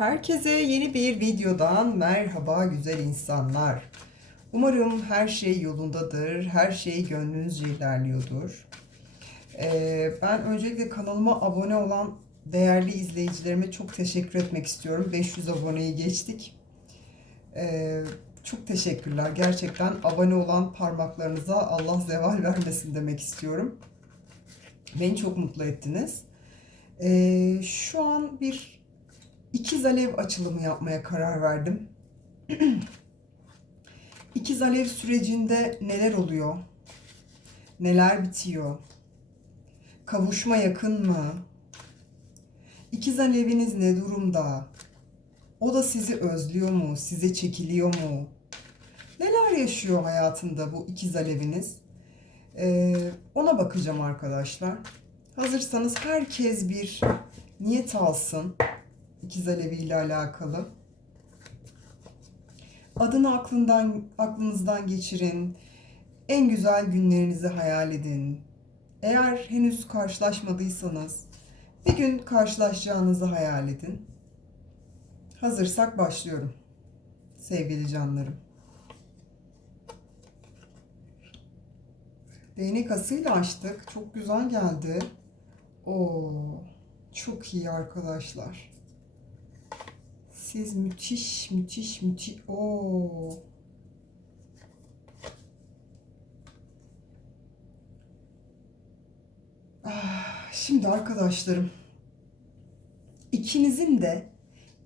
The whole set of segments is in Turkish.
Herkese yeni bir videodan merhaba güzel insanlar. Umarım her şey yolundadır, her şey gönlünüzce ilerliyordur. Ee, ben öncelikle kanalıma abone olan değerli izleyicilerime çok teşekkür etmek istiyorum. 500 aboneyi geçtik. Ee, çok teşekkürler. Gerçekten abone olan parmaklarınıza Allah zeval vermesin demek istiyorum. Beni çok mutlu ettiniz. Ee, şu an bir ikiz alev açılımı yapmaya karar verdim. ikiz alev sürecinde neler oluyor? Neler bitiyor? Kavuşma yakın mı? İkiz aleviniz ne durumda? O da sizi özlüyor mu? Size çekiliyor mu? Neler yaşıyor hayatında bu ikiz aleviniz? Ee, ona bakacağım arkadaşlar. Hazırsanız herkes bir niyet alsın. İkiz Alevi ile alakalı. Adını aklından aklınızdan geçirin. En güzel günlerinizi hayal edin. Eğer henüz karşılaşmadıysanız bir gün karşılaşacağınızı hayal edin. Hazırsak başlıyorum. Sevgili canlarım. Değnek asıyla açtık. Çok güzel geldi. Oo, çok iyi arkadaşlar. Siz müthiş, müthiş, müthiş. Oo. Ah, Şimdi arkadaşlarım, ikinizin de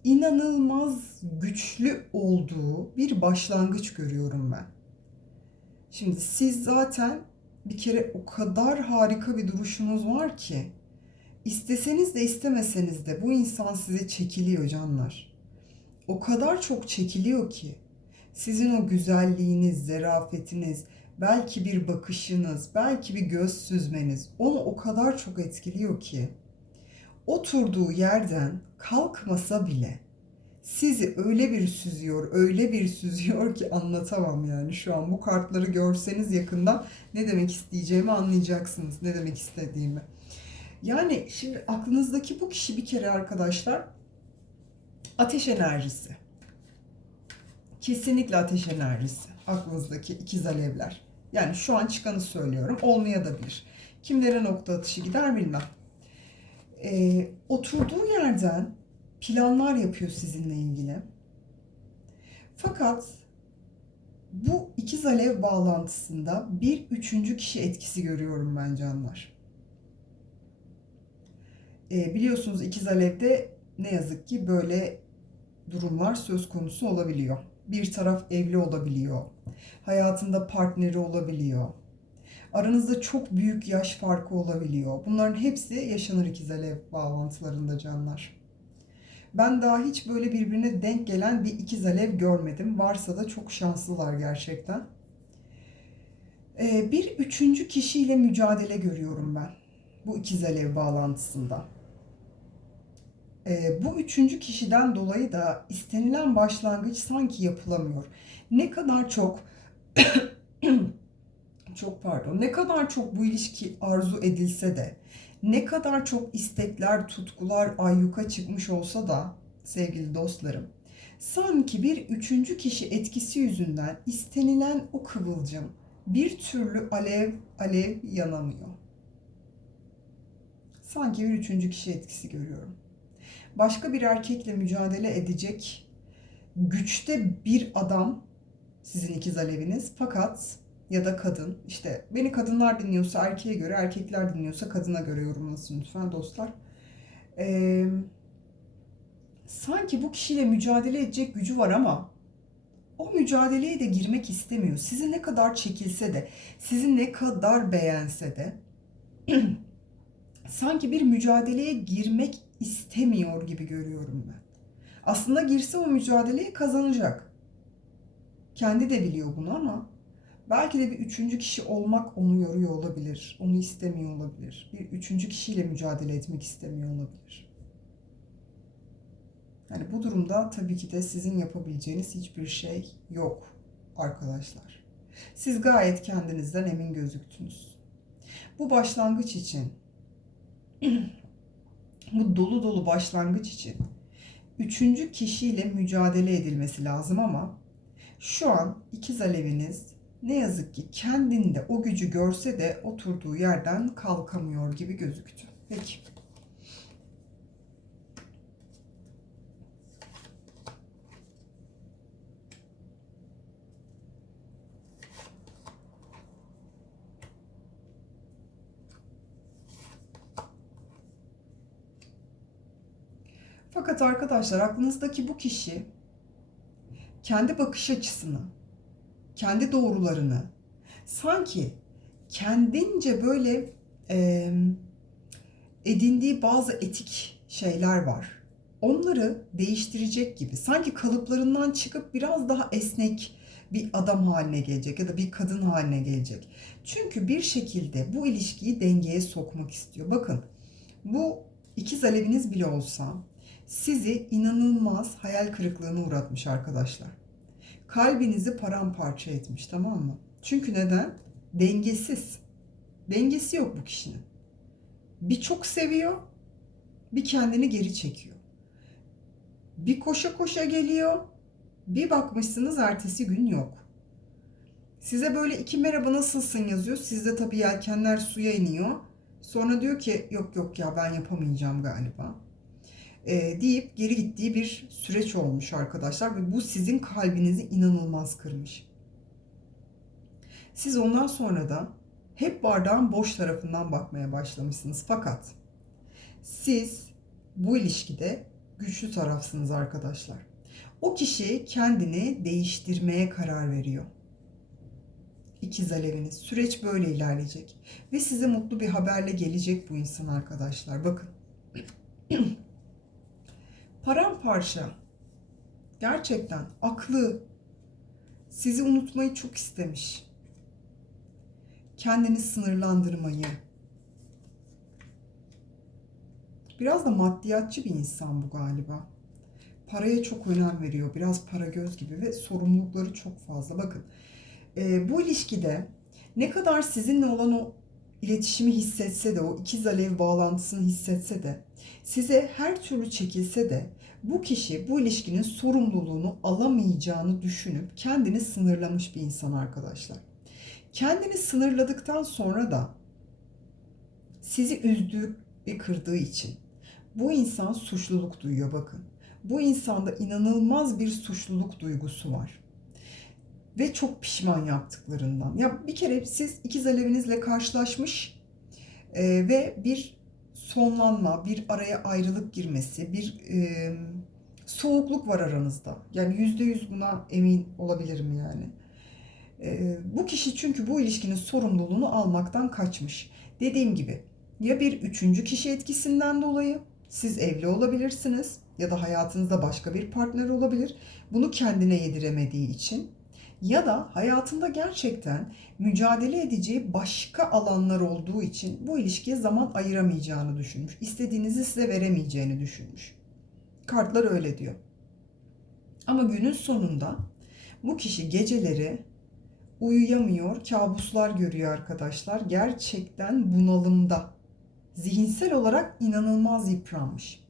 inanılmaz güçlü olduğu bir başlangıç görüyorum ben. Şimdi siz zaten bir kere o kadar harika bir duruşunuz var ki isteseniz de istemeseniz de bu insan size çekiliyor canlar. O kadar çok çekiliyor ki sizin o güzelliğiniz, zerafetiniz, belki bir bakışınız, belki bir göz süzmeniz onu o kadar çok etkiliyor ki oturduğu yerden kalkmasa bile sizi öyle bir süzüyor, öyle bir süzüyor ki anlatamam yani şu an bu kartları görseniz yakından ne demek isteyeceğimi anlayacaksınız. Ne demek istediğimi. Yani şimdi aklınızdaki bu kişi bir kere arkadaşlar ateş enerjisi. Kesinlikle ateş enerjisi. Aklınızdaki ikiz alevler. Yani şu an çıkanı söylüyorum. Olmayabilir. Kimlere nokta atışı gider bilmem. Ee, oturduğu yerden planlar yapıyor sizinle ilgili. Fakat bu ikiz alev bağlantısında bir üçüncü kişi etkisi görüyorum ben canlar. E, biliyorsunuz ikiz alevde ne yazık ki böyle durumlar söz konusu olabiliyor. Bir taraf evli olabiliyor. Hayatında partneri olabiliyor. Aranızda çok büyük yaş farkı olabiliyor. Bunların hepsi yaşanır ikiz alev bağlantılarında canlar. Ben daha hiç böyle birbirine denk gelen bir ikiz alev görmedim. Varsa da çok şanslılar gerçekten. Ee, bir üçüncü kişiyle mücadele görüyorum ben. Bu ikiz alev bağlantısında. Ee, bu üçüncü kişiden dolayı da istenilen başlangıç sanki yapılamıyor. Ne kadar çok çok pardon ne kadar çok bu ilişki arzu edilse de ne kadar çok istekler, tutkular ayyuka çıkmış olsa da sevgili dostlarım, sanki bir üçüncü kişi etkisi yüzünden istenilen o kıvılcım bir türlü alev alev yanamıyor. Sanki bir üçüncü kişi etkisi görüyorum. Başka bir erkekle mücadele edecek güçte bir adam sizin ikiz aleviniz fakat ya da kadın. İşte beni kadınlar dinliyorsa erkeğe göre, erkekler dinliyorsa kadına göre yorumlasın lütfen dostlar. Ee, sanki bu kişiyle mücadele edecek gücü var ama o mücadeleye de girmek istemiyor. Sizi ne kadar çekilse de, sizi ne kadar beğense de sanki bir mücadeleye girmek istemiyor gibi görüyorum ben. Aslında girse o mücadeleyi kazanacak. Kendi de biliyor bunu ama Belki de bir üçüncü kişi olmak onu yoruyor olabilir. Onu istemiyor olabilir. Bir üçüncü kişiyle mücadele etmek istemiyor olabilir. Yani bu durumda tabii ki de sizin yapabileceğiniz hiçbir şey yok arkadaşlar. Siz gayet kendinizden emin gözüktünüz. Bu başlangıç için bu dolu dolu başlangıç için üçüncü kişiyle mücadele edilmesi lazım ama şu an ikiz aleviniz ne yazık ki kendinde o gücü görse de oturduğu yerden kalkamıyor gibi gözüktü. Peki. Fakat arkadaşlar aklınızdaki bu kişi kendi bakış açısını, kendi doğrularını sanki kendince böyle e, edindiği bazı etik şeyler var. Onları değiştirecek gibi sanki kalıplarından çıkıp biraz daha esnek bir adam haline gelecek ya da bir kadın haline gelecek. Çünkü bir şekilde bu ilişkiyi dengeye sokmak istiyor. Bakın bu ikiz aleviniz bile olsa sizi inanılmaz hayal kırıklığına uğratmış arkadaşlar. Kalbinizi paramparça etmiş tamam mı? Çünkü neden? Dengesiz. Dengesi yok bu kişinin. Bir çok seviyor, bir kendini geri çekiyor. Bir koşa koşa geliyor, bir bakmışsınız ertesi gün yok. Size böyle iki merhaba nasılsın yazıyor. Sizde tabii yelkenler suya iniyor. Sonra diyor ki yok yok ya ben yapamayacağım galiba e, deyip geri gittiği bir süreç olmuş arkadaşlar ve bu sizin kalbinizi inanılmaz kırmış. Siz ondan sonra da hep bardağın boş tarafından bakmaya başlamışsınız. Fakat siz bu ilişkide güçlü tarafsınız arkadaşlar. O kişi kendini değiştirmeye karar veriyor. İkiz aleviniz. Süreç böyle ilerleyecek. Ve size mutlu bir haberle gelecek bu insan arkadaşlar. Bakın. paramparça. Gerçekten aklı sizi unutmayı çok istemiş. Kendini sınırlandırmayı. Biraz da maddiyatçı bir insan bu galiba. Paraya çok önem veriyor. Biraz para göz gibi ve sorumlulukları çok fazla. Bakın e, bu ilişkide ne kadar sizinle olan o iletişimi hissetse de, o ikiz alev bağlantısını hissetse de, size her türlü çekilse de bu kişi bu ilişkinin sorumluluğunu alamayacağını düşünüp kendini sınırlamış bir insan arkadaşlar. Kendini sınırladıktan sonra da sizi üzdüğü ve kırdığı için bu insan suçluluk duyuyor bakın. Bu insanda inanılmaz bir suçluluk duygusu var ve çok pişman yaptıklarından. Ya bir kere siz ikiz alevinizle karşılaşmış e, ve bir sonlanma, bir araya ayrılık girmesi, bir e, soğukluk var aranızda. Yani yüzde yüz buna emin olabilirim yani. E, bu kişi çünkü bu ilişkinin sorumluluğunu almaktan kaçmış. Dediğim gibi ya bir üçüncü kişi etkisinden dolayı siz evli olabilirsiniz ya da hayatınızda başka bir partner olabilir. Bunu kendine yediremediği için ya da hayatında gerçekten mücadele edeceği başka alanlar olduğu için bu ilişkiye zaman ayıramayacağını düşünmüş. İstediğinizi size veremeyeceğini düşünmüş. Kartlar öyle diyor. Ama günün sonunda bu kişi geceleri uyuyamıyor, kabuslar görüyor arkadaşlar. Gerçekten bunalımda. Zihinsel olarak inanılmaz yıpranmış.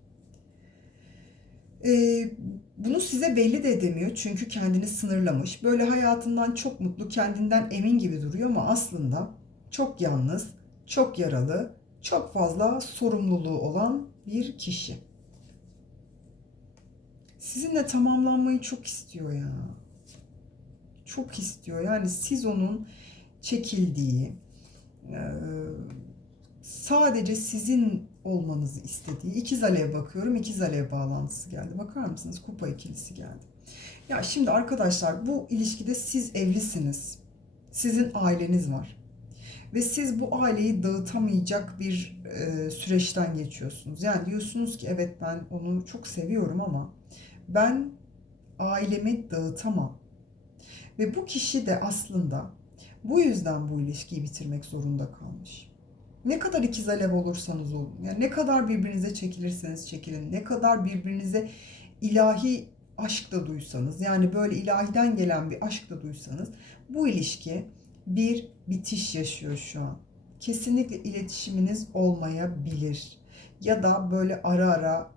Ee, bunu size belli de edemiyor çünkü kendini sınırlamış. Böyle hayatından çok mutlu, kendinden emin gibi duruyor ama aslında çok yalnız, çok yaralı, çok fazla sorumluluğu olan bir kişi. Sizinle tamamlanmayı çok istiyor ya. Çok istiyor. Yani siz onun çekildiği, sadece sizin olmanızı istediği ikiz alev bakıyorum. ikiz alev bağlantısı geldi. Bakar mısınız? Kupa ikilisi geldi. Ya şimdi arkadaşlar bu ilişkide siz evlisiniz. Sizin aileniz var. Ve siz bu aileyi dağıtamayacak bir e, süreçten geçiyorsunuz. Yani diyorsunuz ki evet ben onu çok seviyorum ama ben ailemi dağıtamam. Ve bu kişi de aslında bu yüzden bu ilişkiyi bitirmek zorunda kalmış. Ne kadar ikiz alev olursanız olun, yani ne kadar birbirinize çekilirseniz çekilin, ne kadar birbirinize ilahi aşk da duysanız, yani böyle ilahiden gelen bir aşk da duysanız, bu ilişki bir bitiş yaşıyor şu an. Kesinlikle iletişiminiz olmayabilir. Ya da böyle ara ara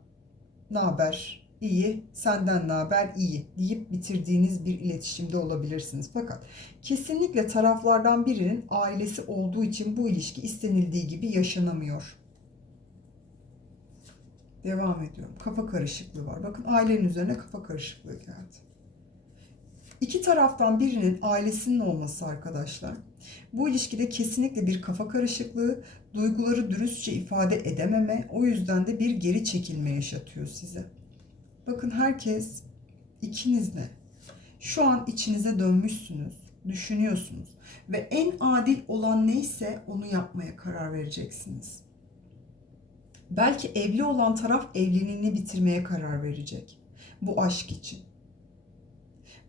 ne haber iyi, senden ne haber, iyi deyip bitirdiğiniz bir iletişimde olabilirsiniz. Fakat kesinlikle taraflardan birinin ailesi olduğu için bu ilişki istenildiği gibi yaşanamıyor. Devam ediyorum. Kafa karışıklığı var. Bakın ailenin üzerine kafa karışıklığı geldi. İki taraftan birinin ailesinin olması arkadaşlar. Bu ilişkide kesinlikle bir kafa karışıklığı, duyguları dürüstçe ifade edememe, o yüzden de bir geri çekilme yaşatıyor size. Bakın herkes ikinizle şu an içinize dönmüşsünüz, düşünüyorsunuz ve en adil olan neyse onu yapmaya karar vereceksiniz. Belki evli olan taraf evliliğini bitirmeye karar verecek bu aşk için.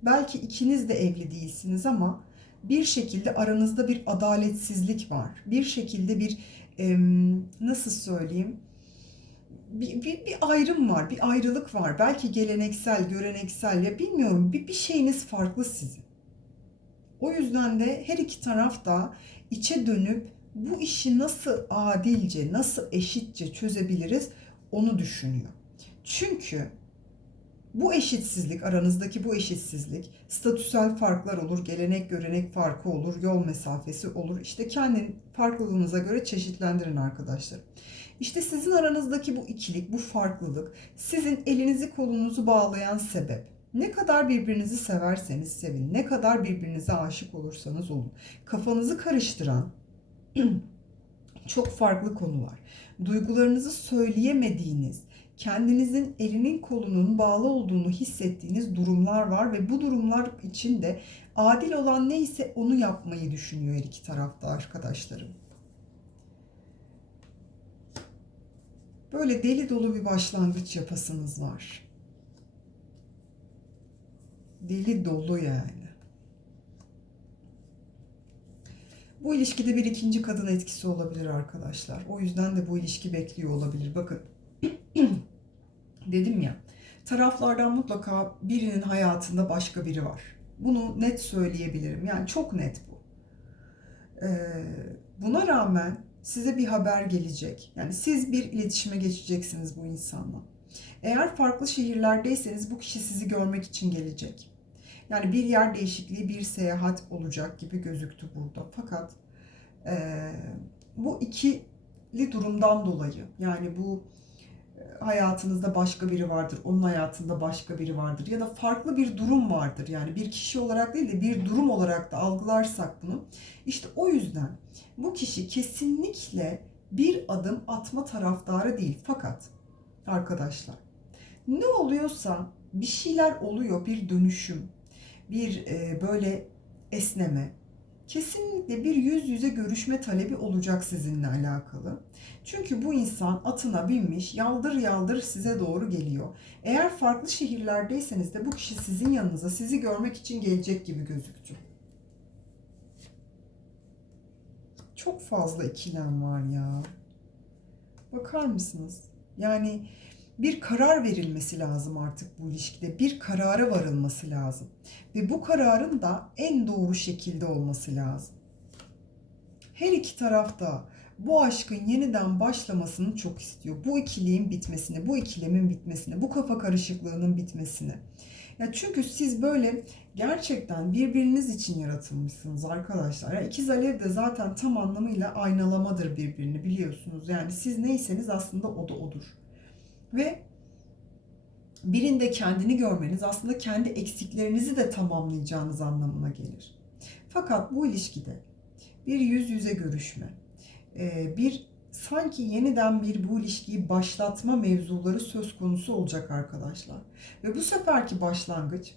Belki ikiniz de evli değilsiniz ama bir şekilde aranızda bir adaletsizlik var. Bir şekilde bir nasıl söyleyeyim? Bir, bir, bir ayrım var, bir ayrılık var. Belki geleneksel, göreneksel ya bilmiyorum bir, bir şeyiniz farklı sizin. O yüzden de her iki taraf da içe dönüp bu işi nasıl adilce, nasıl eşitçe çözebiliriz onu düşünüyor. Çünkü bu eşitsizlik, aranızdaki bu eşitsizlik, statüsel farklar olur, gelenek görenek farkı olur, yol mesafesi olur. İşte kendi farklılığınıza göre çeşitlendirin arkadaşlar. İşte sizin aranızdaki bu ikilik, bu farklılık sizin elinizi kolunuzu bağlayan sebep. Ne kadar birbirinizi severseniz sevin, ne kadar birbirinize aşık olursanız olun. Kafanızı karıştıran çok farklı konular. Duygularınızı söyleyemediğiniz, kendinizin elinin kolunun bağlı olduğunu hissettiğiniz durumlar var ve bu durumlar için de adil olan neyse onu yapmayı düşünüyor her iki tarafta arkadaşlarım. Böyle deli dolu bir başlangıç yapasınız var. Deli dolu yani. Bu ilişkide bir ikinci kadın etkisi olabilir arkadaşlar. O yüzden de bu ilişki bekliyor olabilir. Bakın dedim ya taraflardan mutlaka birinin hayatında başka biri var. Bunu net söyleyebilirim. Yani çok net bu. Ee, buna rağmen size bir haber gelecek. Yani siz bir iletişime geçeceksiniz bu insanla. Eğer farklı şehirlerdeyseniz bu kişi sizi görmek için gelecek. Yani bir yer değişikliği, bir seyahat olacak gibi gözüktü burada. Fakat e, bu ikili durumdan dolayı yani bu hayatınızda başka biri vardır, onun hayatında başka biri vardır ya da farklı bir durum vardır. Yani bir kişi olarak değil de bir durum olarak da algılarsak bunu. İşte o yüzden bu kişi kesinlikle bir adım atma taraftarı değil. Fakat arkadaşlar ne oluyorsa bir şeyler oluyor, bir dönüşüm, bir e, böyle esneme, kesinlikle bir yüz yüze görüşme talebi olacak sizinle alakalı. Çünkü bu insan atına binmiş, yaldır yaldır size doğru geliyor. Eğer farklı şehirlerdeyseniz de bu kişi sizin yanınıza sizi görmek için gelecek gibi gözüktü. Çok fazla ikilem var ya. Bakar mısınız? Yani bir karar verilmesi lazım artık bu ilişkide. Bir karara varılması lazım. Ve bu kararın da en doğru şekilde olması lazım. Her iki tarafta bu aşkın yeniden başlamasını çok istiyor. Bu ikiliğin bitmesini, bu ikilemin bitmesini, bu kafa karışıklığının bitmesini. Ya çünkü siz böyle gerçekten birbiriniz için yaratılmışsınız arkadaşlar. Ya ikiz alev de zaten tam anlamıyla aynalamadır birbirini biliyorsunuz. Yani siz neyseniz aslında o da odur. Ve birinde kendini görmeniz aslında kendi eksiklerinizi de tamamlayacağınız anlamına gelir. Fakat bu ilişkide bir yüz yüze görüşme, e, bir sanki yeniden bir bu ilişkiyi başlatma mevzuları söz konusu olacak arkadaşlar. Ve bu seferki başlangıç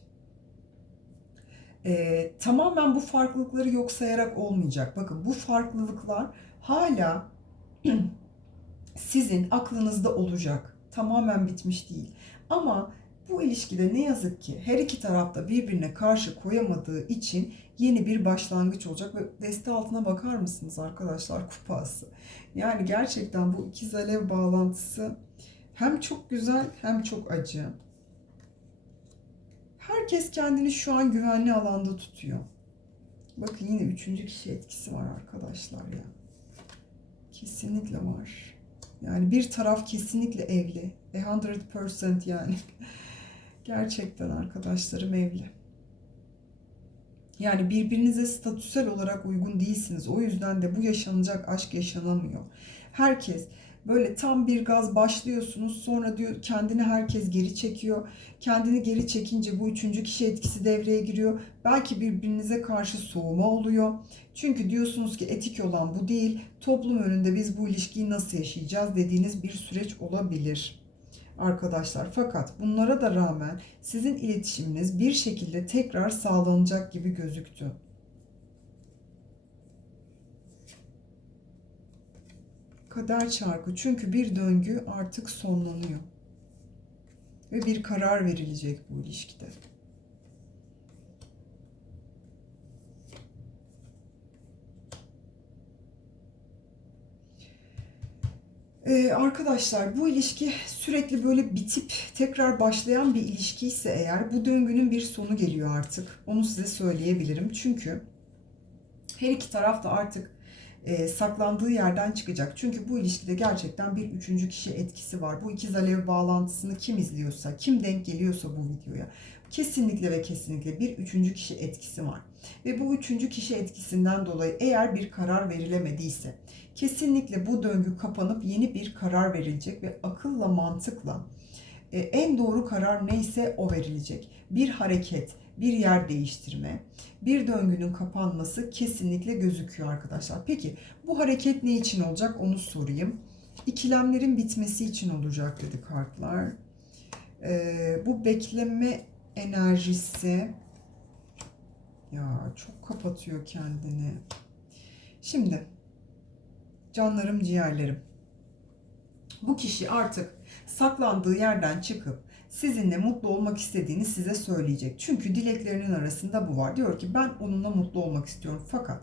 e, tamamen bu farklılıkları yok sayarak olmayacak. Bakın bu farklılıklar hala sizin aklınızda olacak. Tamamen bitmiş değil. Ama bu ilişkide ne yazık ki her iki tarafta birbirine karşı koyamadığı için yeni bir başlangıç olacak ve deste altına bakar mısınız arkadaşlar kupası. Yani gerçekten bu ikiz alev bağlantısı hem çok güzel hem çok acı. Herkes kendini şu an güvenli alanda tutuyor. Bakın yine üçüncü kişi etkisi var arkadaşlar ya. Kesinlikle var. Yani bir taraf kesinlikle evli. A 100% yani. Gerçekten arkadaşlarım evli. Yani birbirinize statüsel olarak uygun değilsiniz. O yüzden de bu yaşanacak aşk yaşanamıyor. Herkes böyle tam bir gaz başlıyorsunuz sonra diyor kendini herkes geri çekiyor. Kendini geri çekince bu üçüncü kişi etkisi devreye giriyor. Belki birbirinize karşı soğuma oluyor. Çünkü diyorsunuz ki etik olan bu değil. Toplum önünde biz bu ilişkiyi nasıl yaşayacağız dediğiniz bir süreç olabilir arkadaşlar. Fakat bunlara da rağmen sizin iletişiminiz bir şekilde tekrar sağlanacak gibi gözüktü. Kader çarkı çünkü bir döngü artık sonlanıyor. Ve bir karar verilecek bu ilişkide. Ee, arkadaşlar bu ilişki sürekli böyle bitip tekrar başlayan bir ilişki ise eğer bu döngünün bir sonu geliyor artık. Onu size söyleyebilirim. Çünkü her iki taraf da artık e, saklandığı yerden çıkacak. Çünkü bu ilişkide gerçekten bir üçüncü kişi etkisi var. Bu ikiz alev bağlantısını kim izliyorsa, kim denk geliyorsa bu videoya kesinlikle ve kesinlikle bir üçüncü kişi etkisi var. Ve bu üçüncü kişi etkisinden dolayı eğer bir karar verilemediyse kesinlikle bu döngü kapanıp yeni bir karar verilecek ve akılla mantıkla e, en doğru karar neyse o verilecek. Bir hareket, bir yer değiştirme, bir döngünün kapanması kesinlikle gözüküyor arkadaşlar. Peki bu hareket ne için olacak onu sorayım. İkilemlerin bitmesi için olacak dedi kartlar. Ee, bu bekleme enerjisi ya çok kapatıyor kendini. Şimdi canlarım ciğerlerim. Bu kişi artık saklandığı yerden çıkıp sizinle mutlu olmak istediğini size söyleyecek. Çünkü dileklerinin arasında bu var. Diyor ki ben onunla mutlu olmak istiyorum. Fakat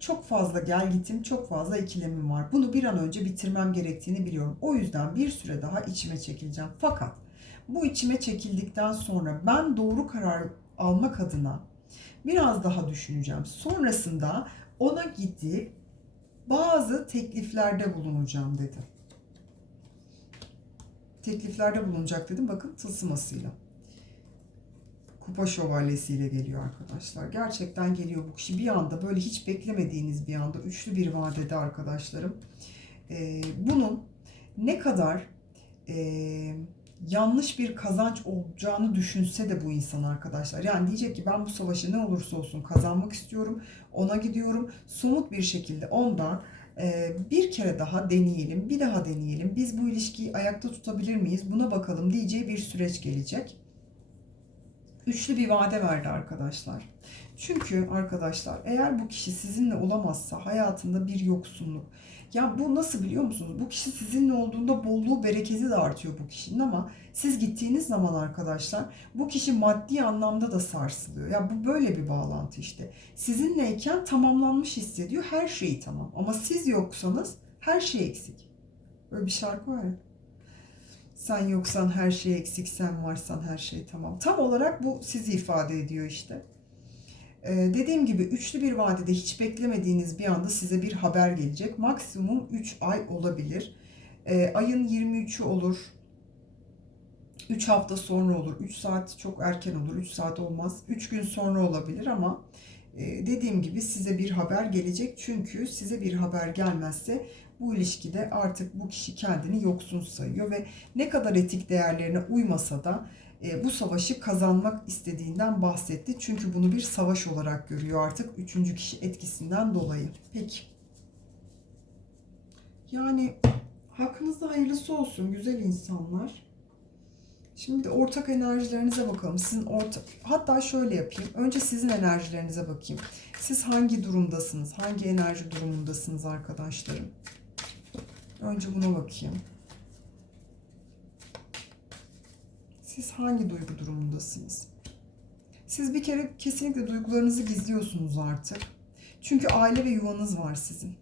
çok fazla gel gitim, çok fazla ikilemim var. Bunu bir an önce bitirmem gerektiğini biliyorum. O yüzden bir süre daha içime çekileceğim. Fakat bu içime çekildikten sonra ben doğru karar almak adına biraz daha düşüneceğim. Sonrasında ona gidip bazı tekliflerde bulunacağım dedi. Tekliflerde bulunacak dedim. Bakın tılsımasıyla. Kupa şövalyesiyle geliyor arkadaşlar. Gerçekten geliyor bu kişi. Bir anda böyle hiç beklemediğiniz bir anda üçlü bir vadede arkadaşlarım. Ee, bunun ne kadar e, yanlış bir kazanç olacağını düşünse de bu insan arkadaşlar. Yani diyecek ki ben bu savaşı ne olursa olsun kazanmak istiyorum. Ona gidiyorum. Somut bir şekilde ondan bir kere daha deneyelim, bir daha deneyelim. Biz bu ilişkiyi ayakta tutabilir miyiz? Buna bakalım diyeceği bir süreç gelecek. Üçlü bir vade verdi arkadaşlar. Çünkü arkadaşlar eğer bu kişi sizinle olamazsa hayatında bir yoksunluk, ya bu nasıl biliyor musunuz? Bu kişi sizinle olduğunda bolluğu, bereketi de artıyor bu kişinin ama siz gittiğiniz zaman arkadaşlar bu kişi maddi anlamda da sarsılıyor. Ya bu böyle bir bağlantı işte. Sizinleyken tamamlanmış hissediyor. Her şeyi tamam. Ama siz yoksanız her şey eksik. Böyle bir şarkı var ya. Sen yoksan her şey eksik, sen varsan her şey tamam. Tam olarak bu sizi ifade ediyor işte. Ee, dediğim gibi üçlü bir vadede hiç beklemediğiniz bir anda size bir haber gelecek. Maksimum 3 ay olabilir. Ee, ayın 23'ü olur. 3 hafta sonra olur. 3 saat çok erken olur. 3 saat olmaz. 3 gün sonra olabilir ama e, dediğim gibi size bir haber gelecek. Çünkü size bir haber gelmezse bu ilişkide artık bu kişi kendini yoksun sayıyor ve ne kadar etik değerlerine uymasa da bu savaşı kazanmak istediğinden bahsetti. Çünkü bunu bir savaş olarak görüyor artık üçüncü kişi etkisinden dolayı. Peki. Yani hakkınızda hayırlısı olsun güzel insanlar. Şimdi ortak enerjilerinize bakalım. Sizin ortak hatta şöyle yapayım. Önce sizin enerjilerinize bakayım. Siz hangi durumdasınız? Hangi enerji durumundasınız arkadaşlarım? Önce buna bakayım. Siz hangi duygu durumundasınız? Siz bir kere kesinlikle duygularınızı gizliyorsunuz artık. Çünkü aile ve yuvanız var sizin.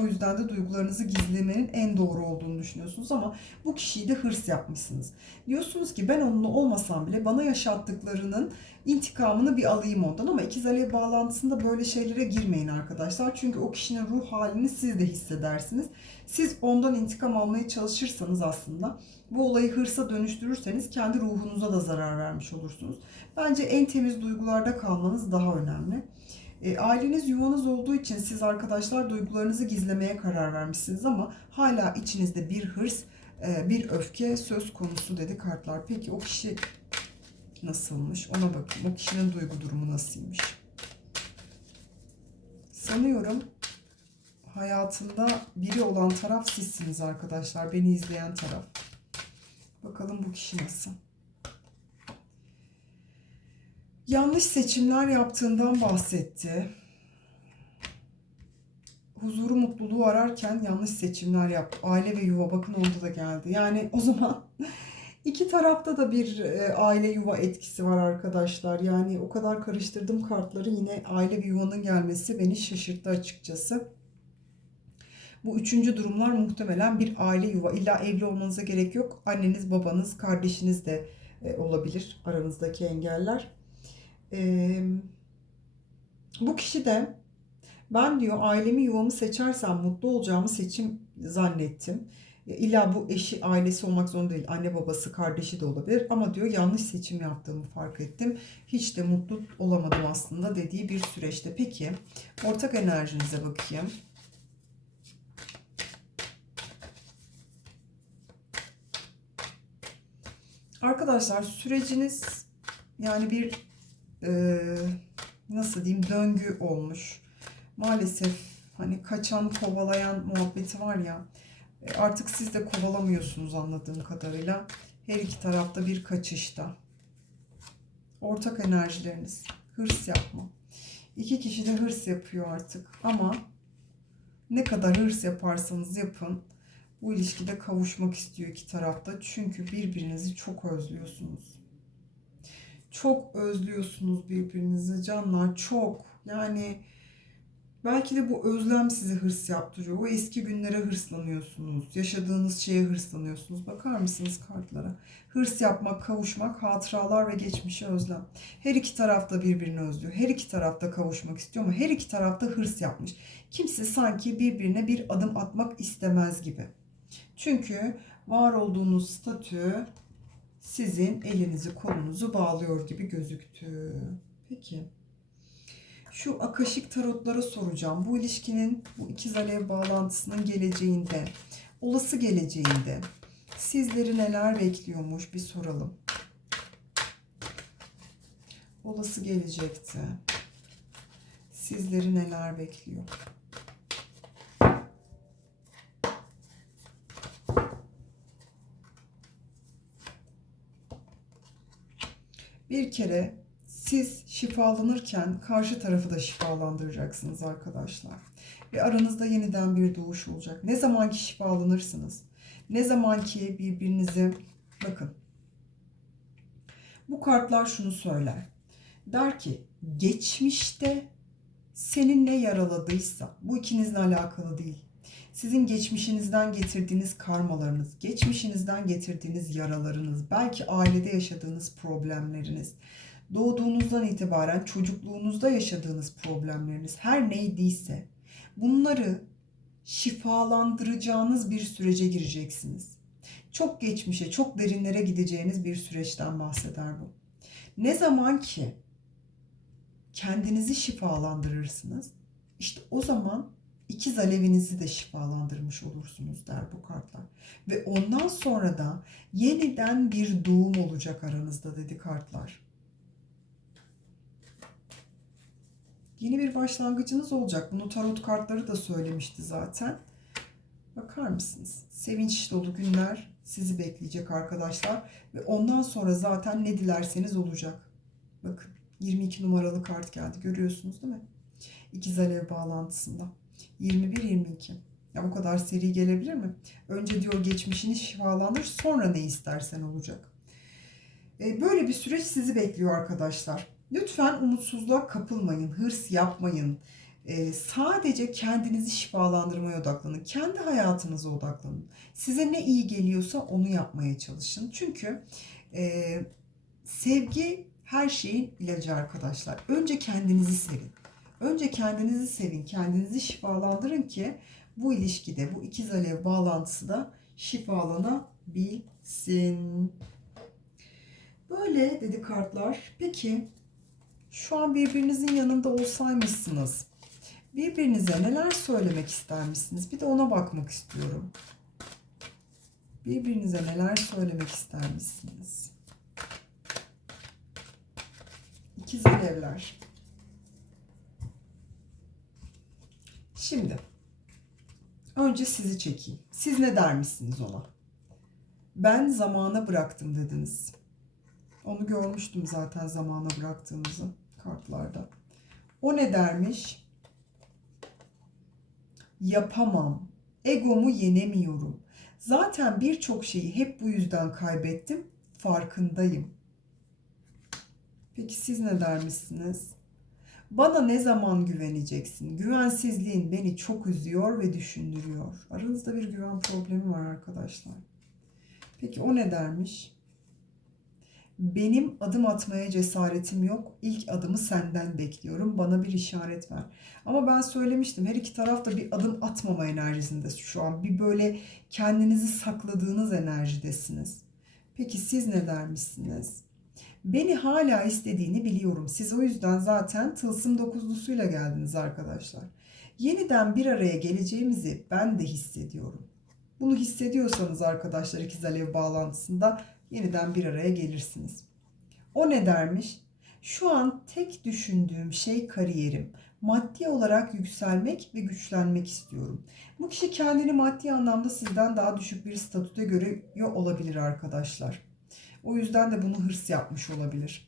O yüzden de duygularınızı gizlemenin en doğru olduğunu düşünüyorsunuz ama bu kişiyi de hırs yapmışsınız. Diyorsunuz ki ben onunla olmasam bile bana yaşattıklarının intikamını bir alayım ondan ama ikiz alev bağlantısında böyle şeylere girmeyin arkadaşlar. Çünkü o kişinin ruh halini siz de hissedersiniz. Siz ondan intikam almaya çalışırsanız aslında bu olayı hırsa dönüştürürseniz kendi ruhunuza da zarar vermiş olursunuz. Bence en temiz duygularda kalmanız daha önemli. E, aileniz yuvanız olduğu için siz arkadaşlar duygularınızı gizlemeye karar vermişsiniz ama hala içinizde bir hırs, e, bir öfke söz konusu dedi kartlar. Peki o kişi nasılmış ona bakayım. O kişinin duygu durumu nasılmış? Sanıyorum hayatında biri olan taraf sizsiniz arkadaşlar. Beni izleyen taraf. Bakalım bu kişi nasıl? Yanlış seçimler yaptığından bahsetti. Huzuru, mutluluğu ararken yanlış seçimler yaptı. Aile ve yuva bakın orada da geldi. Yani o zaman iki tarafta da bir e, aile yuva etkisi var arkadaşlar. Yani o kadar karıştırdım kartları yine aile ve yuvanın gelmesi beni şaşırttı açıkçası. Bu üçüncü durumlar muhtemelen bir aile yuva. İlla evli olmanıza gerek yok. Anneniz, babanız, kardeşiniz de e, olabilir aranızdaki engeller. E, bu kişi de ben diyor ailemi yuvamı seçersem mutlu olacağımı seçim zannettim. İlla bu eşi ailesi olmak zorunda değil. Anne babası kardeşi de olabilir. Ama diyor yanlış seçim yaptığımı fark ettim. Hiç de mutlu olamadım aslında dediği bir süreçte. Peki ortak enerjinize bakayım. Arkadaşlar süreciniz yani bir e, nasıl diyeyim döngü olmuş. Maalesef hani kaçan kovalayan muhabbeti var ya e, artık siz de kovalamıyorsunuz anladığım kadarıyla. Her iki tarafta bir kaçışta. Ortak enerjileriniz. Hırs yapma. İki kişi de hırs yapıyor artık ama ne kadar hırs yaparsanız yapın bu ilişkide kavuşmak istiyor iki tarafta. Çünkü birbirinizi çok özlüyorsunuz. Çok özlüyorsunuz birbirinizi canlar çok. Yani belki de bu özlem sizi hırs yaptırıyor. O eski günlere hırslanıyorsunuz. Yaşadığınız şeye hırslanıyorsunuz. Bakar mısınız kartlara? Hırs yapmak, kavuşmak, hatıralar ve geçmişe özlem. Her iki tarafta birbirini özlüyor. Her iki tarafta kavuşmak istiyor ama her iki tarafta hırs yapmış. Kimse sanki birbirine bir adım atmak istemez gibi. Çünkü var olduğunuz statü sizin elinizi kolunuzu bağlıyor gibi gözüktü. Peki. Şu akaşik tarotlara soracağım. Bu ilişkinin, bu ikiz alev bağlantısının geleceğinde, olası geleceğinde sizleri neler bekliyormuş bir soralım. Olası gelecekte sizleri neler bekliyor? Bir kere siz şifalanırken karşı tarafı da şifalandıracaksınız arkadaşlar. Ve aranızda yeniden bir doğuş olacak. Ne zaman ki şifalanırsınız, ne zaman ki birbirinizi bakın. Bu kartlar şunu söyler. Der ki geçmişte senin ne yaraladıysa bu ikinizle alakalı değil. Sizin geçmişinizden getirdiğiniz karmalarınız, geçmişinizden getirdiğiniz yaralarınız, belki ailede yaşadığınız problemleriniz, doğduğunuzdan itibaren çocukluğunuzda yaşadığınız problemleriniz her neydiyse bunları şifalandıracağınız bir sürece gireceksiniz. Çok geçmişe, çok derinlere gideceğiniz bir süreçten bahseder bu. Ne zaman ki kendinizi şifalandırırsınız, işte o zaman ikiz alevinizi de şifalandırmış olursunuz der bu kartlar. Ve ondan sonra da yeniden bir doğum olacak aranızda dedi kartlar. Yeni bir başlangıcınız olacak. Bunu tarot kartları da söylemişti zaten. Bakar mısınız? Sevinç dolu günler sizi bekleyecek arkadaşlar. Ve ondan sonra zaten ne dilerseniz olacak. Bakın 22 numaralı kart geldi. Görüyorsunuz değil mi? İkiz alev bağlantısında. 21-22. Ya bu kadar seri gelebilir mi? Önce diyor geçmişini şifalandır sonra ne istersen olacak. E, böyle bir süreç sizi bekliyor arkadaşlar. Lütfen umutsuzluğa kapılmayın, hırs yapmayın. Ee, sadece kendinizi şifalandırmaya odaklanın. Kendi hayatınıza odaklanın. Size ne iyi geliyorsa onu yapmaya çalışın. Çünkü e, sevgi her şeyin ilacı arkadaşlar. Önce kendinizi sevin. Önce kendinizi sevin, kendinizi şifalandırın ki bu ilişkide, bu ikiz alev bağlantısı da şifalanabilsin. Böyle dedi kartlar. Peki şu an birbirinizin yanında olsaymışsınız birbirinize neler söylemek istermişsiniz? Bir de ona bakmak istiyorum. Birbirinize neler söylemek istermişsiniz? İkiz alevler. Şimdi önce sizi çekeyim. Siz ne dermişsiniz ona? Ben zamana bıraktım dediniz. Onu görmüştüm zaten zamana bıraktığımızı kartlarda. O ne dermiş? Yapamam. Egomu yenemiyorum. Zaten birçok şeyi hep bu yüzden kaybettim. Farkındayım. Peki siz ne dermişsiniz? Bana ne zaman güveneceksin? Güvensizliğin beni çok üzüyor ve düşündürüyor. Aranızda bir güven problemi var arkadaşlar. Peki o ne dermiş? Benim adım atmaya cesaretim yok. İlk adımı senden bekliyorum. Bana bir işaret ver. Ama ben söylemiştim her iki taraf da bir adım atmama enerjisinde şu an. Bir böyle kendinizi sakladığınız enerjidesiniz. Peki siz ne dermişsiniz? Beni hala istediğini biliyorum. Siz o yüzden zaten tılsım dokuzlusuyla geldiniz arkadaşlar. Yeniden bir araya geleceğimizi ben de hissediyorum. Bunu hissediyorsanız arkadaşlar ikiz alev bağlantısında yeniden bir araya gelirsiniz. O ne dermiş? Şu an tek düşündüğüm şey kariyerim. Maddi olarak yükselmek ve güçlenmek istiyorum. Bu kişi kendini maddi anlamda sizden daha düşük bir statüde görüyor olabilir arkadaşlar. O yüzden de bunu hırs yapmış olabilir.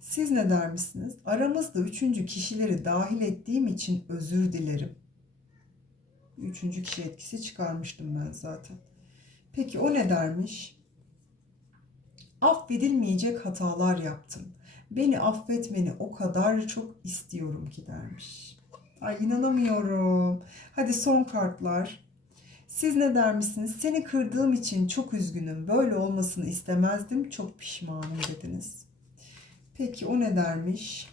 Siz ne der misiniz? Aramızda üçüncü kişileri dahil ettiğim için özür dilerim. Üçüncü kişi etkisi çıkarmıştım ben zaten. Peki o ne dermiş? Affedilmeyecek hatalar yaptım. Beni affetmeni o kadar çok istiyorum ki dermiş. Ay inanamıyorum. Hadi son kartlar. Siz ne der misiniz? Seni kırdığım için çok üzgünüm. Böyle olmasını istemezdim. Çok pişmanım dediniz. Peki o ne dermiş?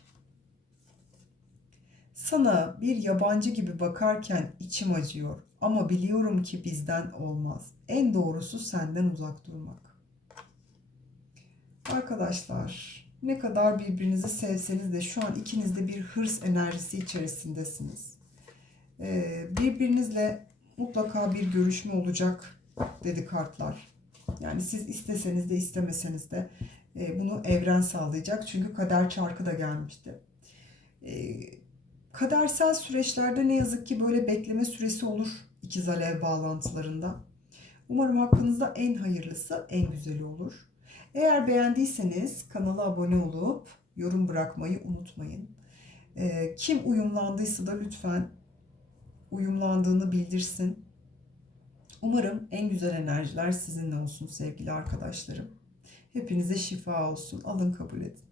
Sana bir yabancı gibi bakarken içim acıyor. Ama biliyorum ki bizden olmaz. En doğrusu senden uzak durmak. Arkadaşlar ne kadar birbirinizi sevseniz de şu an ikiniz de bir hırs enerjisi içerisindesiniz. Ee, birbirinizle mutlaka bir görüşme olacak dedi kartlar. Yani siz isteseniz de istemeseniz de e, bunu evren sağlayacak. Çünkü kader çarkı da gelmişti. E, kadersel süreçlerde ne yazık ki böyle bekleme süresi olur ikiz alev bağlantılarında. Umarım hakkınızda en hayırlısı, en güzeli olur. Eğer beğendiyseniz kanala abone olup yorum bırakmayı unutmayın. E, kim uyumlandıysa da lütfen uyumlandığını bildirsin. Umarım en güzel enerjiler sizinle olsun sevgili arkadaşlarım. Hepinize şifa olsun. Alın kabul edin.